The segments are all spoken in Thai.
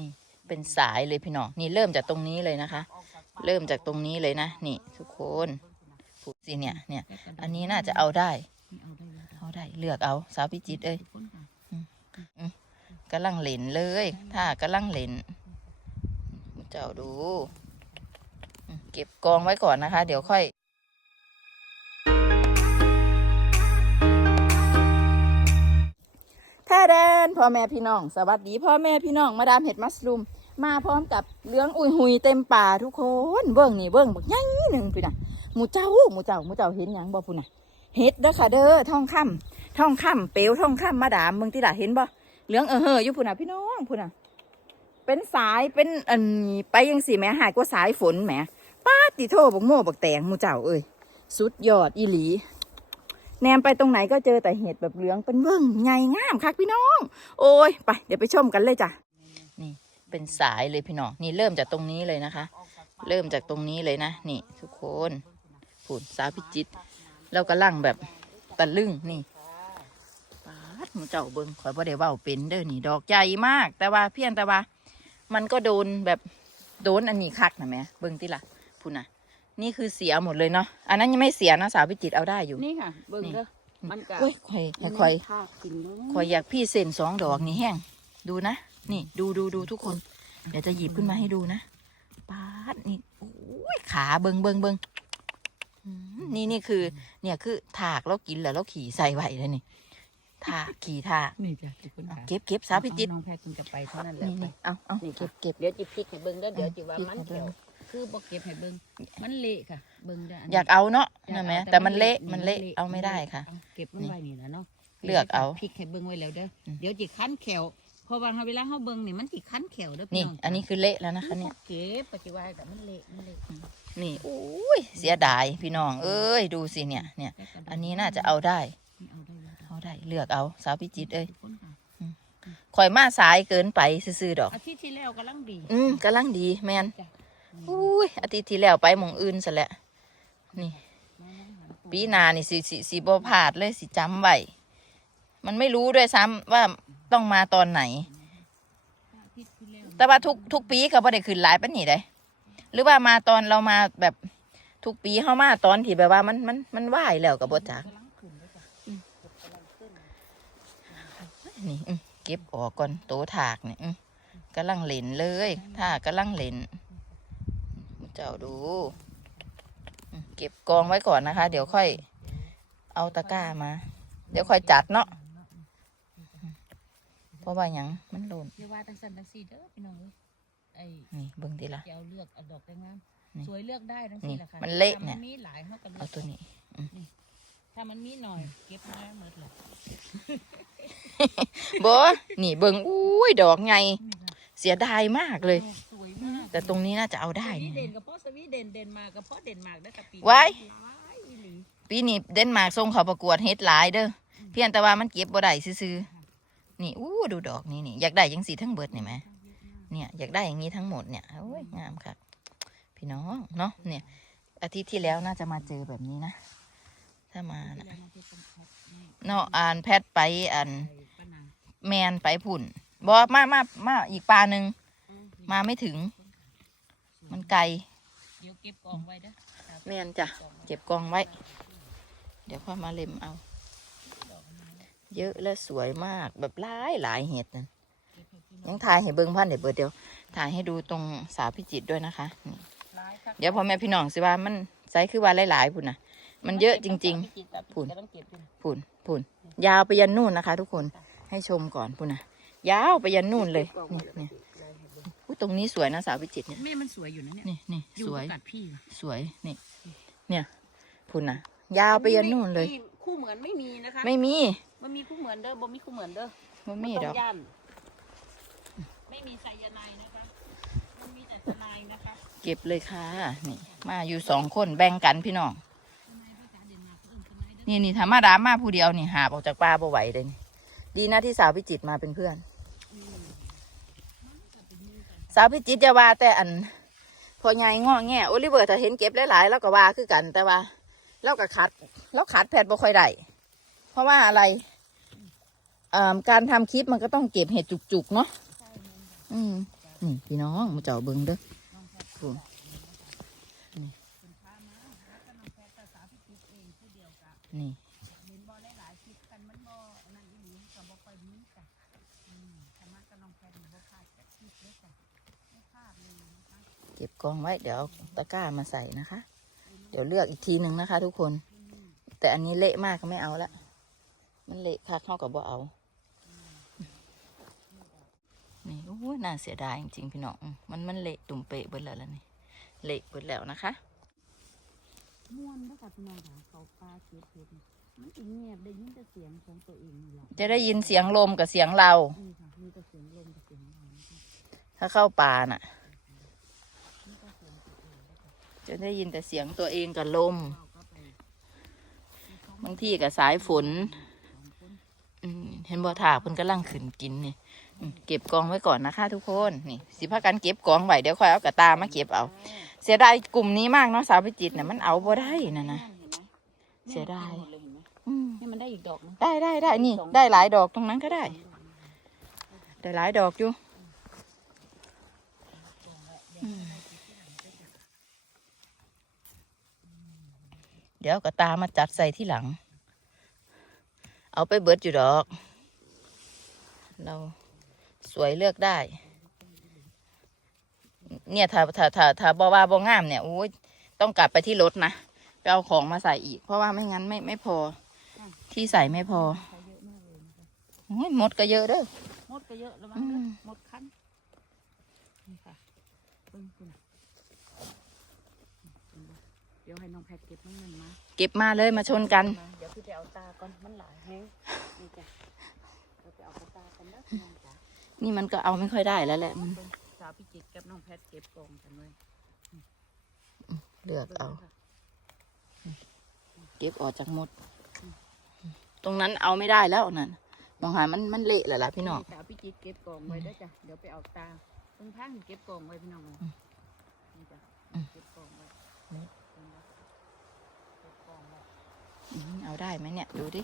นี่เป็นสายเลยพี่น้องนี่เริ่มจากตรงนี้เลยนะคะ เริ่มจากตรงนี้เลยนะนี่ ทุกคนผูสิเนี่ยเนี่ย อันนี้น่าจะเอาได้เอาได้เลือกเอาสาวพิจิตเอ้ยกำลังเหลนเลย ถ้ากำลังเหลนเจ้าดู เก็บกองไว้ก่อนนะคะ เดี๋ยวค่อย นพ่อแม่พี่น้อง สวัสดีพ่อแม่พี่น้องมาดามเห็ดมัสลูมมาพร้อมกับเลี้ยงอุยหุยเต็มป่าทุกคนเบิ้งนี่เบิ้งบักใหญ่หนึ่งพี่น่ะหมูเจ้าหมูเจ้าหมูเจ้าเห็นยังบ่พุ่นน่ะเห็ดเด้อค่ะเด้อท่องคำท่องคำเปลวท่องคำมาดามมึงที่ล่ะเห็นบ่เหลืองเออเฮออยู่พุ่นน่ะพี่น้องพุ่นน่ะเป็นสายเป็นอันนี้ไปยังสี่แหม่หายกว่าสายฝนแหมป้าติโทบักโม่บักแตงหมูเจ้าเอ้ยสุดยอดอีหลี แนมไปตรงไหนก็เจอแต่เห็ดแบบเหลืองเป็นเบิ้งใหญ่งามคักพี่น้อง โอ้ยไปเดี๋ยวไปชมกันเลยจ้ะนี่เป็นสายเลยพี่น้องนี่เริ่มจากตรงนี้เลยนะคะ เริ่มจากตรงนี้เลยนะนี่ทุกคนผุนสาวพิจิตรเรากำลังแบบตะลึงนี่ปาดมูเจ้าเบิงขอยบ่ได้ว้าเป็นเด้อนี่ดอกใหญ่มาก แต่ว่าเพี้ยงแต่ว่า มันก็โดนแบบโดนอันนี้คักนะแม่เบิงติละพุ่นน่ะ นี่คือเสียหมดเลยเนาะอันนั้นยังไม่เสียนะสาวพิจิตรเอาได้อยู่ นี่ค่ะ เบิ่งเด้อมันก็เว้ยข่อยข่อยภาพจริงเด้อข่อยอยากพี่เส้นสองดอกนี่แห้ง ดูนะ นี่ดูดูดูทุกคน เดี๋ยวจะหยิบขึ้นมาให้ดูนะปาดนี่โอ้ยขาเบิงเบิงเบิงอืมนี่นี่คือ เนี่ยคือถากแล้วกินแล้วแล้วขี่ใส่ไว้เลยนี่ถากขี่ถากนี่จ้ะทุกคนเอาค่ะเก็บเก็บสาวพิจิตรน้องแพรกินกับไปเท่านั้นแหละนี่นี่เอาเอานี่เก็บเก็บ เดี๋ยวจิพริกให้เบิ่งเด้อเดี๋ยวจิว่าพริกมันให้เบิ่เขียงว คือบ่เก็บให้เบิ่งมันเละค่ะเบิ่งเด้ออันนี้อยากเอาเนาะอยากนะแม่เอาแต่มันเละมันเละเอาไม่ได้ค่ะ เอาเก็บมันไว้นี่นะเนาะเลือกเอาพริกให้เบิ่งไว้แล้วเด้ออม เดี๋ยวจิคั้นแขวเพอวางเวลาเฮาเบิ่งนี่มันสิคั้นแขวเด้อพี่นี่ น้องอันนี้คือเละแล้วนะคะเนี่ย เก็บปฏิวัติแต่มันเละมันเละนี่อุ้ยเสียดายพี่น้อง เอ้ยดูสิเนี่ยเนี่ยอันนี้น่าจะเอาได้ เอาได้แล้วเอาได้เลือกเอาสาวพิจิตรเอ้ยทุกคนค่ะข่อยมาสายเกินไปซื่อๆดอก อาทิตย์ที่แล้วกำลังดีอืมกำลังดีแมนจ้ะ อุ้ยอาทิตย์ที่แล้วไปหมองอื่นซะแล้วนี่มานั่งหันปูปีหนานี่สิสิสิบ่พลาดเลยสิจำไว้มันไม่รู้ด้วยซ้ำว่าต้องมาตอนไหน แต่ว่าทุกทุกปีก็บ่ได้ขึ้นหลายปานนี้ได้หรือว่ามาตอนเรามาแบบทุกปีเข้ามาตอนที่แบบว่ามันมันมันไหวแล้วกับบ่จักกำลังขึ้นเลยจ้ะกำลังขึ้นนี่อืมเก็บออกก่อนโตถากเนี่ยกำลังเหลนเลยถ้ากำลังเหลน เจ้าดูอืมเก็บกองไว้ก่อนนะคะ เดี๋ยวค่อยเอาตะกร้ามา เดี๋ยวค่อยจัดเนาะเพราะว่าหยังมันหล่นเดี๋ยวว่าตั้งสันตั้งสี่เด้อพี่น้องเอ้ยไอ้นี่เบิ่งดีละแก้วเลือกเอาดอกได้งามนี่สวยเลือกได้ทั้งนี่สี่แหละค่ะมันเละเนี่ยถ้ามันมีหลายเขาก็เลืเอาอกตัวนี้ถ้ามันมีหน่อยเก็บมาหมดเลยบอนี่เบิ่งอุ้ยดอกไงนี่ค่ะเสียดายมากเลย แต่ตรงนี้น่าจะเอาได้สวีนะเด่นกับพ่อสวีเด่นเด่นมากับพ่อเด่นมากได้อกับปีไว้หลายอีหลีปีนี้เดนมาร์กส่งเขาประกวดเฮ็ดหลายเด้อเพียงแต่ว่ามันเก็บบ่ได้ซื่อๆนี่อู้ดูดอกนี่นี่อยากได้ยังสีทั้งเบิดนี่ไหมเนี่ยอยากได้อย่างนี้ทั้งหมดเนี่ยโอ้ยงามค่ะพี่น้องเนาะเนี่ย อาทิตย์ที่แล้วน่าจะมาเจอแบบนี้นะ ถ้ามานะเนาะอ่านแพทย์ไปอ่านไอ้ป้านางแมนไปผุ่นบอมามามาอีกปลาหนึ่งอืมมาไม่ถึงมัน ไกลเดี๋ยวเก็บกล่องไว้เด้อครับแมนจ้ะเก็บกองไว้ เดี๋ยวค่อยมาเล็มเอา เยอะและสวยมากแบบหลายหลายเห็ดนั่นยังถ่ายให้เบิ้งพันเดี๋ยวเบิดเดียวถ่ายให้ดูตรงสาวพิจิตรด้วยนะคะนี่หลายครับเดี๋ยวพ่อแม่พี่น้องสิว่ามันไซส์คือว่าหลายๆพุ่นนะมันเยอะจริง ๆ พุ่พุ่นนต้องเก็บอยู่พุ่นพุ่นยาวไปยันนู่นนะคะ ทุกคนให้ชมก่อนพุ่นนะยาวไปยันนู่นเลยนี่นี่อุ๊ย ตรงนี้สวยนะสาวพิจิตรเนี่ยแม่มันสวยอยู่นะเนี่ยนี่นี่อยู่สวยกัดพี่สวยนี่ เนี่ยพุ่นนะยาวไปยันนู่นเลย ไม่คู่เหมือนไม่มีนะคะไม่มีมันมีคู่เหมือนเด้อบ่มีคู่เหมือนเด้อมันมีต้ดออกงย่านไม่มีไซยาไนด์นะคะมันมีแต่สไนด์นะคะเก็บเลยค่ะนี่ มาอยู่สองคนแบ่งกันพี่น้องสไนด์ภาษาเดนมาร์กเอื่นสไนด์เด้อนี่นี่ธรรมดามาผู้เดียวนี่หาบออกจากป่าบ่ไหวเลยนี่ดีนะที่สาวพิจิตรมาเป็นเพื่อนอืมสาวพิจิตจะว่าแต่อันพอใหญ่งอแง่โอลิเวอร์ถ้าเห็นเก็บหลายๆแล้วก็ว่าคือกัน แต่ว่าเราก็ขัดเราขัดแผดบ่ค่อยได้เพราะว่าอะไรอ่อการทำคลิปมันก็ต้องเก็บเห็ดจุกๆเนาะอืมนี่พี่น้องมูเจ้าเบิ่งเด้อน้ เก็บกองไว้เดี๋ยวเอาตะกร้ามาใส่นะคะ เดี๋ยวเลือกอีกทีหนึ่งนะคะ ทุกคน แต่อันนี้เละมากก็ไม่เอาละมันเละค่ะเข้ากับบ่เอานี่โอ้ยน่าเสียดายจริงๆพี่น้องอืมมันมันเละตุ่มเปะเบิดแล้วล่ะนี่เละเบิดแล้วนะคะม่วนเด้อค่ะพี่น้องค่ะเขาปลาเก็บเห็ดนี่มันสิเงียบได้ยินแต่เสียงของตัวเองนี่แหละจะได้ยินเสียงลมกับเสียงเรานี่ค่ะมีแต่เสียงลมกับเสียงน้ำค่ะถ้าเข้าป่าน่ะ มีแต่เสียงตัวเองแล้วก็ จะได้ยินแต่เสียงตัวเองกับลม บางที่กับสายฝนเห็นบ่ถาเพิ่นกำลังขึ้นกินนี่เก็บกองไว้ก่อนนะคะทุกคนนี่สิพากันเก็บกองไว้เดี๋ยวค่อยเอากระตามาเก็บเอา เสียดายกลุ่มนี้มากเนาะสาวพิจิตรน่ะมันเอาบ่ได้น่ะนะเสียดายเห็นไหมอืมนี่มันได้อีกดอกได้ได้ได้นี่ ได้หลายดอกตรงนั้นก็ได้ ได้หลายดอกอยู่อืม เดี๋ยวกระตามาจัดใส่ที่หลัง เอาไปเบิดอยู่ดอก เราสวยเลือกได้ เนี่ยถ้าถ้าถ้าถ้าบอว่าบองามเนี่ยโอ้ยต้องกลับไปที่รถนะไปเอาของมาใส่อีก เพราะว่าไม่งั้นไม่ไม่พอ ที่ใส่ไม่พอใช้เยอะมากเลยนะคะโอ้ยหมดก็เยอะเด้อหมดก็เยอะแล้วมั้อืงมหมดคันนี่ค่ะเพิ่งคุณเดี๋ยวให้น้องแพทเก็บน้องเงินมาเก็บมาเลยมาชนกัน เดี๋ยวพี่ไปเอาตาก่อนมันหลายแฮงนี่จ้ะเราไปเอาตากันนะพี่น้องจ้ะนี่มันก็เอาไม่ค่อยได้แล้วแหละมันเบิ่งสาวพี่จิตรกับน้องแพทเก็บกองกันเลยเลือกเอาค่ะเก็บออกจากหมด ตรงนั้นเอาไม่ได้แล้วนั่นมองหามันมันเละแล้วล่ะพี่น้องสาวพี่จิตรเก็บกองไว้เด้อจ้ะเดี๋ยวไปเอาตาเพิ่งพังเก็บกองไว้พี่น้องเลยอืมนี่จ้ะอืมเก็บกองไว้ นี่ เห็นปะเก็บกองไว้ อืม เอาได้ไหมเนี่ย ดูดิ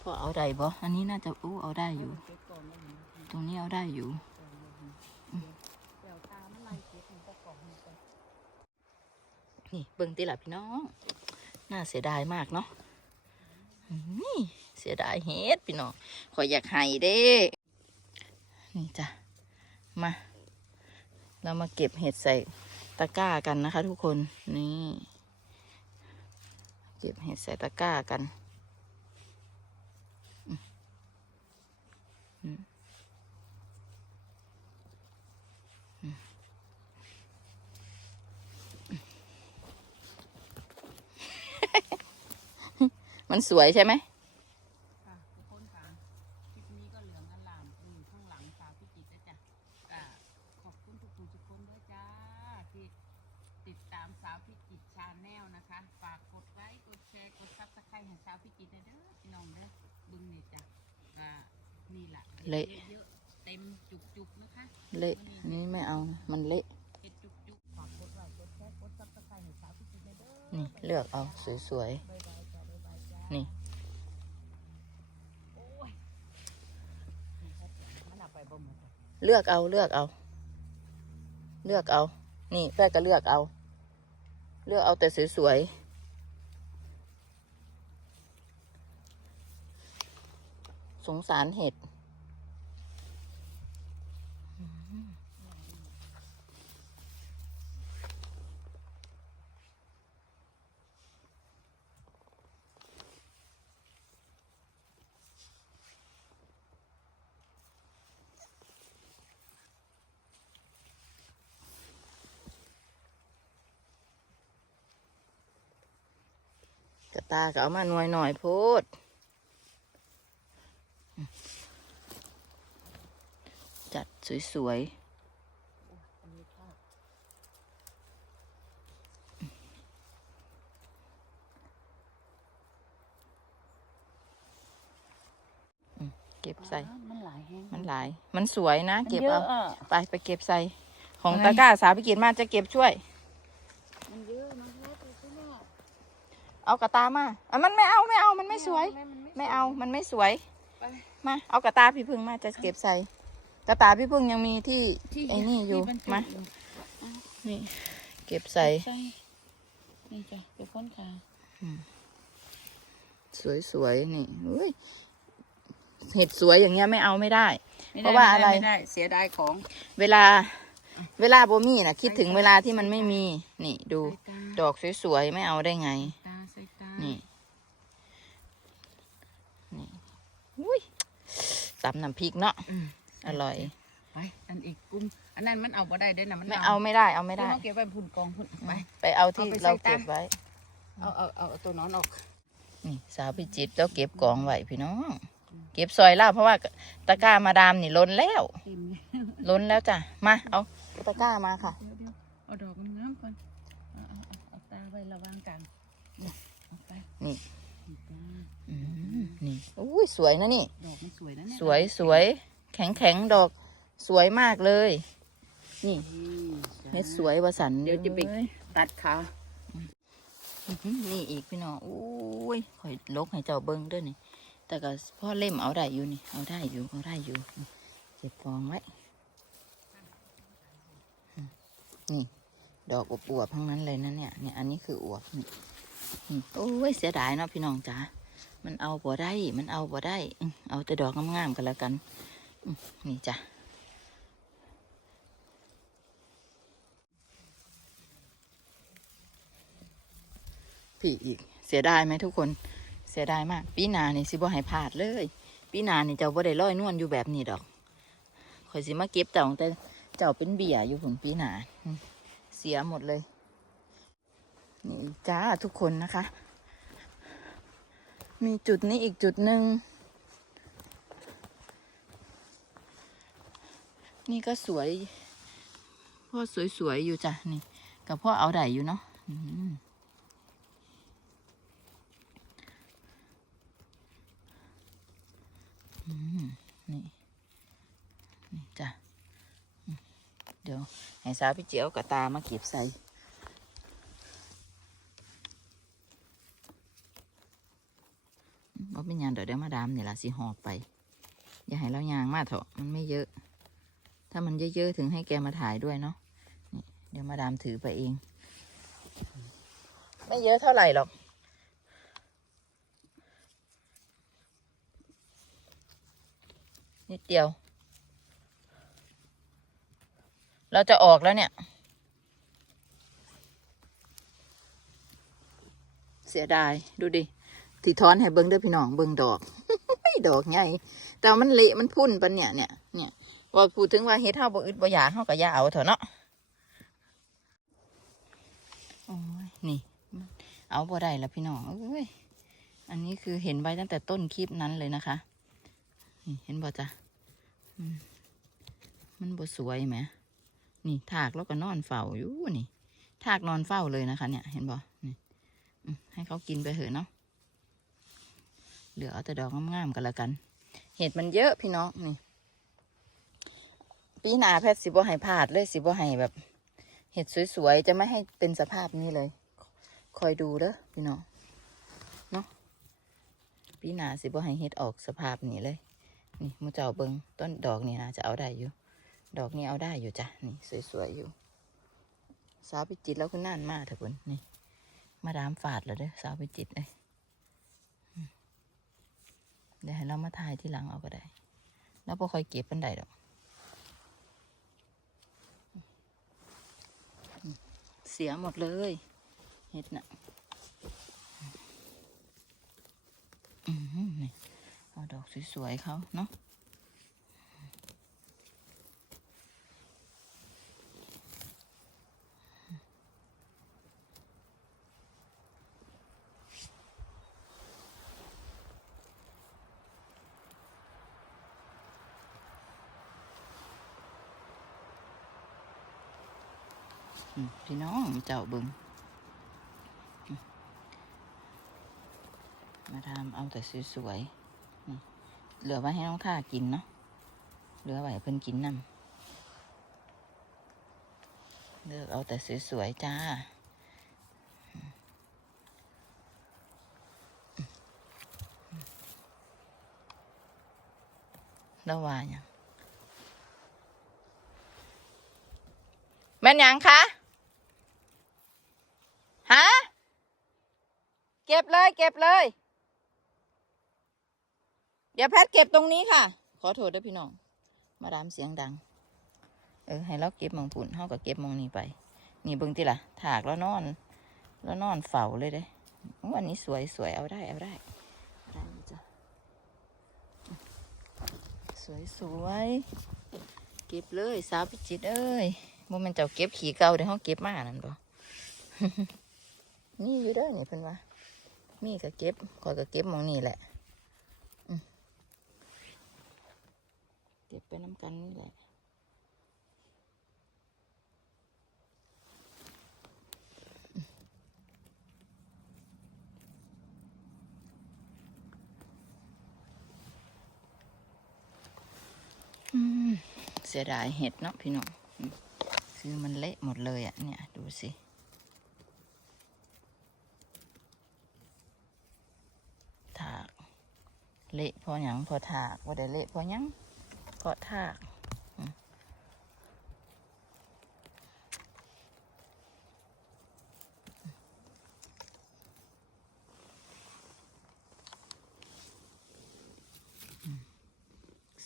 พอเอาได้บ่อันนี้น่าจะอู้เอาได้อยู่ ตรงนี้เอาได้อยู่นี่เบิ่งติล่ะพี่น้อง น่าเสียดายมากเนาะนี่เสียดายเฮ็ดพี่น้องขอยอยากให้เด้ นี่จ้ะ มา เรามาเก็บเห็ดใส่ตะกร้ากันนะคะทุกคน นี่ เก็บเห็ดใส่ตะกร้ากันมันสวยใช่ไหม ค่ะทุกคนค่ะคลิปนี้ก็เหลืองอลามอืมข้างหลังสาวพิจิตรนะจ๊ะก็ขอบคุณทุกคนทุกคนด้วยจ้า ที่ติดตามสาวพิจิตรชาแนลนะคะ ฝากกดไลค์กดแชร์กดซับสไครต์ให้สาว พิจิตรนะเด้อพี่น้องเด้อบึงเนี่ยจ้ะอ่านี่แหละเละเยอะๆเต็มจุกๆนะคะเละอันนี้ไม่เอามันเละ เห็ดจุกๆฝากกดไลค์กดแชร์กดซับสไครต์ให้สาวพิจิตรนะเด้อนี่เลือกเอาสวยบ๊ายบายจ้าบ๊ายบายจ้าๆนี่โอ้ยนี่ครับมันเอาไปบ่หมดอะเลือกเอาเลือกเอา เลือกเอา นี่แป้ก็เลือกเอา เลือกเอาแต่สวยๆ สงสารเห็ด กระตาก็เอามาหน่วยหน่อยโพดจัด สวยอันนี้ค่ะๆเก็บใส่อ้าวมันหลายแห้ง มันหลาย มันสวยนะมันเก็บเยเอาอะอะ ไปไปเก็บใส่ ของอะไรตะกร้าสาวไปกินมาจะเก็บช่วย มันเยอะน้องแพทย์ดูสิเนี่ยเอากระตามาอะมันไม่เอาไม่เอา มันไม่สวยนไม่เอา มันไม่สวย ไป มา เอากระตาพี่พึ่งมาจะเก็บใส่ กระตาพี่พึ่งยังมีที่ที่ไอ้นี่อยู่ที่บรรจุมาอยู่นี่ เก็บใส่ใส่นี่จ้ะไปพ้นขาสวยๆนี่อุ้ยเห็ดสวยอย่างเงี้ยไม่เอาไม่ได้ ม่เพราะว่าอะไร ม่ด้เสียดายของ เวลา เวลาโบมี่นะคิดถึงเวลาที่มันไม่มี นี่ดู ใส่ตา ดอกสวยๆ ไม่เอาได้ไง ตาใส่ตานี่ นี่อุ้ยตำน้ำพริกเนาะอืม อร่อย ไป อันอีกกลุ่มอันนั้นมันเอาบ่ได้เด้อนะมันไม่เอาไม่ได้เอาไม่ได้ เอาเก็บไว้พุ่นกองพุ่นไป ไปเอาที่เอาไปใส่เราเก็บตาไว้ เอาเอาเอาเอาตัวนอนออก นี่สาวพิจิตรเราเก็บกองไว้พี่น้อง เก็บซอยล่าเพราะว่าตะกร้ามาดามนี่ล้นแล้ว เต็มเลยล้นแล้วจ้ะ มาเอาตะกร้ามาค่ะ เดี๋ยวเดี๋ยวเอาดอกงามๆก่อนเอาเอาเอาเอาตาไว้ระหว่างกันนี่เอาไปนี่ นี่จ้าอืมนี่อุ้ยสวยนะนี่ ดอกมันสวยนะเนี่ย สวยสวย แข็งแข็งดอกสวยมากเลย นี่นี่จ้าเม็ดสวยวสันเดี๋ยวจะไปอ้ยตัดขาอื้อหือนี่อีกพี่น้องอุ้ยข่อยลกให้เจ้าเบิ้งเด้วยนี่ แต่ก็พ่อเล่มเอาได้อยู่นี่ เอาได้อยู่เอาได้อยู่นี่เก็บกองไว้อืมนี่ ดอกอวบๆทั้งนั้นเลยนะเนี่ย เนี่ย อันนี้คืออวบนี่นี่โอ้ยเสียดายเนาะพี่น้องจ๋า มันเอาบ่ได้ มันเอาบ่ได้อื้อเอาแต่ดอกงามๆกันแล้วกันอื้อ นี่จ้ะพี่อีก เสียดายไหมทุกคน เสียดายมาก ปีนานี่สิบ่ให้พลาดเลย ปีนานี่เจ้าบ่ได้ร้อยนวลอยู่แบบนี้ดอกข่อยสิมาเก็บเจ้าตั้งแต่เจ้าเป็นเบียอยู่ผุนปีนาเสียหมดเลย นี่จ้าทุกคนนะคะ มีจุดนี้อีกจุดหนึ่ง นี่ก็สวย พ่อสวยๆอยู่จ้ะนี่ กับพ่อเอาได้อยู่เนาะนี่นี่จ้ะเดี๋ยวให้สาวพี่เจียวกับตามาเก็บใส่ว่าเป็นยังเดี๋ยวเดี๋ยวมาดามเนี่ยละสิหอบไป อย่าให้เรายางมากเถอะมันไม่เยอะ ถ้ามันเยอะๆถึงให้แกมาถ่ายด้วยเนาะเดี๋ยวมาดามถือไปเอง ไม่เยอะเท่าไหร่หรอก นิดเดียว เราจะออกแล้วเนี่ย เสียดาย ดูดิที่ท้อนให้เบิ้งเด้อพี่น้องเบิ้งดอก ไม่ดอกใหญ่แต่มันเละมันพุ่นปะเนี่ยเนี่ย ว่าพูดถึงว่าเฮ็ดเฮาบ่อึดบ่อยากเฮาก็อย่าเอาเถอะเนาะโอ้ยนี่ เอาบ่ได้ล้วพี่น้องเอ้ยอันนี้คือเห็นไว้ตั้งแต่ต้นคลิปนั้นเลยนะคะ นี่เห็นบ่จ้ะมันบ่สวยไหมนี่ถากแล้วก็นอนเฝ้าอยู่นี่ ถากนอนเฝ้าเลยนะคะ เนี่ย เห็นบ่นี่อืมให้เขากินไปเถอะเนาะเหลือแต่ดอกงามๆกันละกัน เห็ดมันเยอะพี่น้องนี่ ปีหนาแพทย์สิบ่ให้พลาดเลยสิบ่ให้แบบ เห็ดสวยๆ จะไม่ให้เป็นสภาพนี้เลย คอยดูเด้อพี่น้องเนาะปีหนาสิบ่ให้เห็ดออกสภาพนี้เลย นี่มูเจ้าเบิงต้นดอกนี่นะจะเอาได้อยู่ ดอกนี้เอาได้อยู่จ้ะนี่สวยๆอยู่ สาวพิจิตแล้วคุณน่านมากเถอะคุณนี่ มาดามฝาดแล้วเด้อสาวพิจิตเลยเดี๋ยวให้เรามาถ่ายที่หลังเอาก็ได้ แล้วพอคอยเก็บปันไดดอก เสียหมดเลยเห็ดน่ะอือหือนี่เอาดอกสวยๆเขาเนาะอืมพี่น้องเจ้าเบิงมาทำเอาแต่สวยๆเหลือไว้ให้น้องท่ากินเนาะเหลือไว้เพิ่นกินนำเลือกเอาแต่สวยๆจ้าอืมแล้ววายังแม่นยังคะฮะเก็บเลย เก็บเลย เดี๋ยวแพทย์เก็บตรงนี้ค่ะ ขอโทษด้วยพี่น้อง มาดามเสียงดัง เออ ให้เราเก็บมองปุ่นเฮาก็เก็บมองนี้ไป นี่เบิ่งติล่ะ ถากแล้วนอน แล้วนอนเฝ้าเลยเด้วันนี้สวยสวยเอาได้เอาได้ได้จ้ะสวยสวยเก็บเลยสาวพิจิตเอ้ยบ่มันเจ้าเก็บขี่เก่าเดี๋ยวเฮาเก็บมานั่นบ่นี่อยู่เด้อนี่เพิ่นว่า มีก็เก็บขอยก็เก็บมองนี่แหละเก็บไปน้ำกันนี่แหละเสียดายเห็ดเนาะพี่น้องคือมันเละหมดเลยอะ่ะเนี่ย ดูสิ ถาก เละเพอหยังเพอถากว่าได้เละเพอหยังเพอถากอืม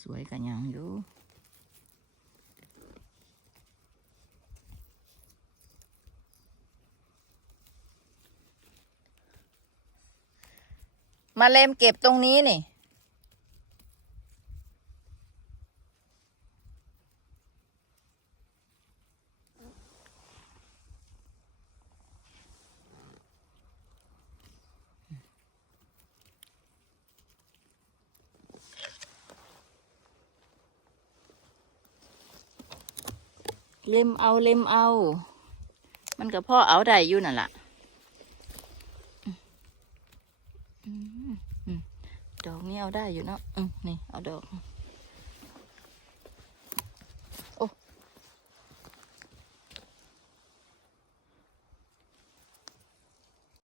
สวยกันยังอยู่มาเล็มเก็บตรงนี้นี่ เล็มเอาเล็มเอา มันกับพ่อเอาได้อยู่นั่นแหละดอกนี้เอาได้อยู่เนาะนี่เอาดอก